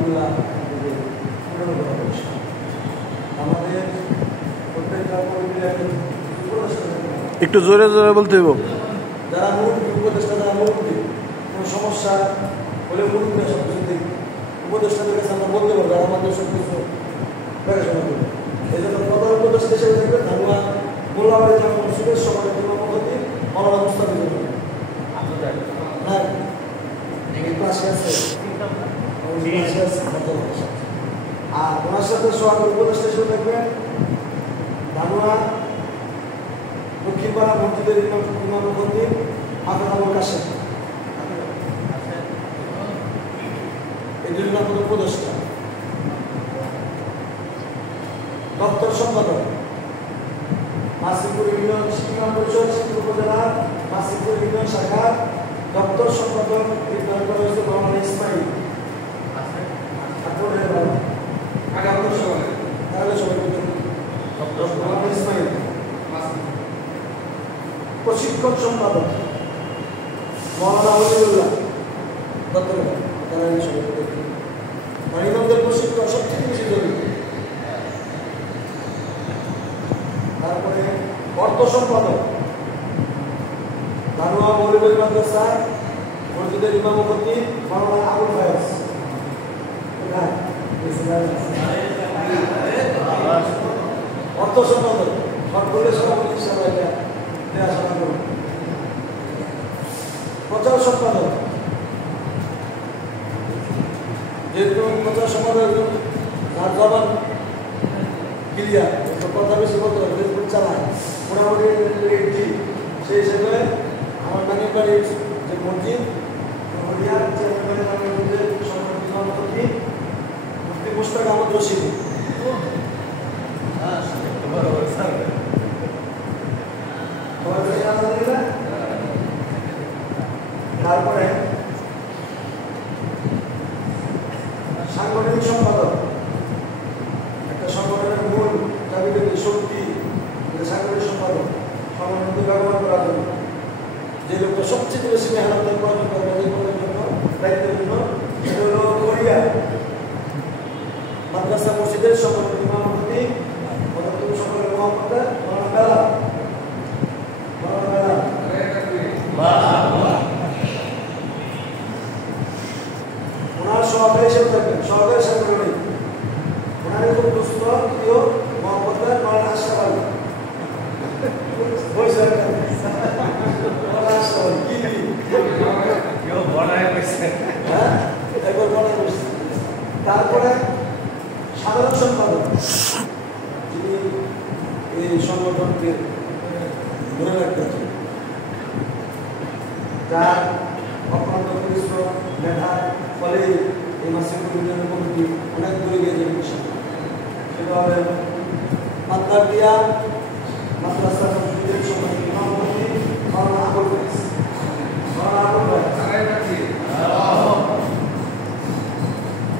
বাকিগুলা পূরণ করা হয়েছে। আমাদের প্রত্যেকটা একটু জোরে জোরে বলতে হইব। যারা মুরব্বী উপদেষ্টা, যারা মুরব্বী কোনো সমস্যা হলে মুরব্বী সব কিছু দেখি উপদেষ্টাদের কাছে আমরা বলতে পারবো, আর আমাদের সব কিছু দেখাশোনা করবো। এই জন্য প্রধান উপদেষ্টা হিসেবে দেখবে ধানুয়া গোলাবাড়ি জামা মসজিদের সমাজের সভাপতি মৌলানা মুস্তাফিজুর হ্যাঁ পাশে আছে। আর ওনার সাথে সহকারী উপদেষ্টা হিসেবে দেখবেন ধানুয়া দক্ষিণপাড়া মসজিদের ইমামপতি হাফেজ কাশেম, এই জন্য আমাদের উপদেষ্টা। দপ্তর সম্পাদক মাসিপুর ইউনিয়ন ইমাম পরিষদ শিক্ষক উপজেলা মাসিপুর ইউনিয়ন শাখা দপ্তর সম্পাদক নির্ধারণ করা হয়েছে মোহাম্মদ ইসমাইল। ইসমাইল প্রশিক্ষণ সম্পাদক মৌলানা ওলিউল্লাহ ইমামদের প্রশিক্ষণ সবচেয়ে বেশি জরুরি। তারপরে অর্থ সম্পাদক ধানুয়া মৌলভী মাদ্রাসা মসজিদের ইমামপতি মৌলানা আবুল ফায়েজ। অর্থ সম্পাদক সরকারের সভাপতি হিসাবে দেখাশোনা করুন। প্রচার সম্পাদক যেহেতু প্রচার সম্পাদক তার জবান ক্লিয়ার, কথা বেশি বলতে হবে, ফেসবুক চালায় মোটামুটি সেই হিসেবে আমার নানির বাড়ির যে মসজিদ মুফতি মুশতাক আহমদ রশিদ তারপরে সাংগঠনিক সম্পাদক একটা সংগঠনের মূল চাবিকাঠি শক্তি সাংগঠনিক সম্পাদক সংগঠনকে ব্যবহার করার জন্য যে লোকটা সবচেয়ে বেশি মেহনত উপার্জন করবে দায়িত্বের জন্য সেটা হলো কোরিয়া মাদ্রাসা মসজিদের সংগঠনের ইমামপতি সকলের মহাপতা মৌলানা ওনার সহকারী হিসেবে থাকবেন, সহকারী সেক্রেটারি ওনার খুব দুস্থ প্রিয় মহাপতা মৌলানা আশরাফ আলী। তারপরে সাধারণ সম্পাদক যিনি এই সংগঠনকে ধরে রাখতে চান, যার অক্লান্ত পরিশ্রম মেধার ফলে এই মাসিপুর ইউনিয়ন কমিটি অনেক দূরে গিয়ে যে বিষয় সেটা হবে মাদ্রাসা মাদ্রাসা মসজিদের সমিতির ইমামপতি মৌলানা আবুল ফায়েজ।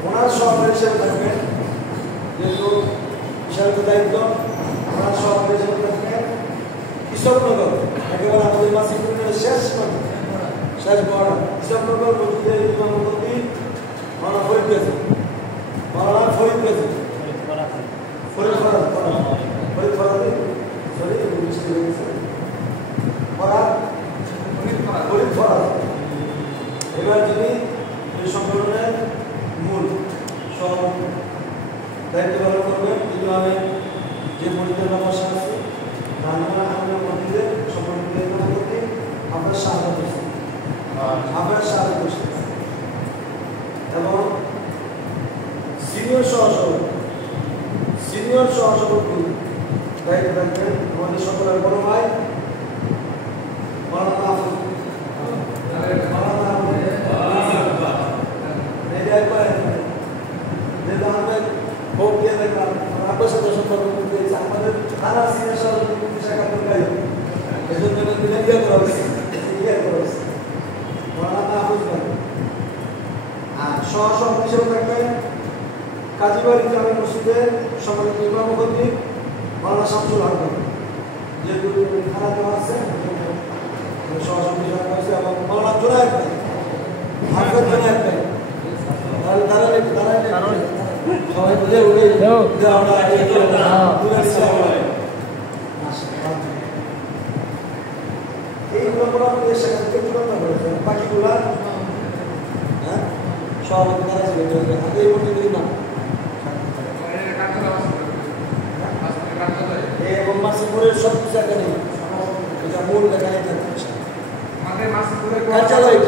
ওনার সহকারী হিসেবে থাকবেন, যেহেতু বিশাল দায়িত্ব, ওনার সহকারী হিসেবে থাকবেন কৃষকনগর, একেবারে আমাদের মাসিপুর শেষ বড় কৃষকনগর মসজিদের ইমামপতি মৌলানা ফরিদ গেছে এবার যিনি এই সংগঠনের মূল সব দায়িত্ব পালন করবেন, কিন্তু আমি যে মসজিদের সমস্যা আছে ধানুয়া আহমেদ মসজিদের সংগঠনের ইমামপতি আপনার সাহায্য করছে এবং সিনিয়র সহসভাপতি দায়িত্ব থাকবেন আমাদের সকলের বড় ভাই মৌলানা আফুল। আপনার সাথে সম্পর্ক করতে আমাদের থানা সিনিয়র সহসভাপতি শাখা করা হয়েছে মৌলানা আফুল। আর সহসভাপতি হিসেবে থাকবেন কাজীবাড়ি জামে মসজিদের সম্মানিত ইমামপতি মৌলানা শামসুল হক, যেহেতু থানাতে আছে সহসভাপতি রাখা হয়েছে, এবং মৌলানা জোনায়েদ ভাই হাফেজ জোনায়েদ ভাই আমরা এইগুলো মোটামুটি সেখান থেকে তুলনা করেছেন বাকিগুলা হ্যাঁ সব তারা এই পর্যন্ত না এবং মাসিপুরের সব কিছু একটা নেই এটা মূল দেখাই থাকছে কার্যালয়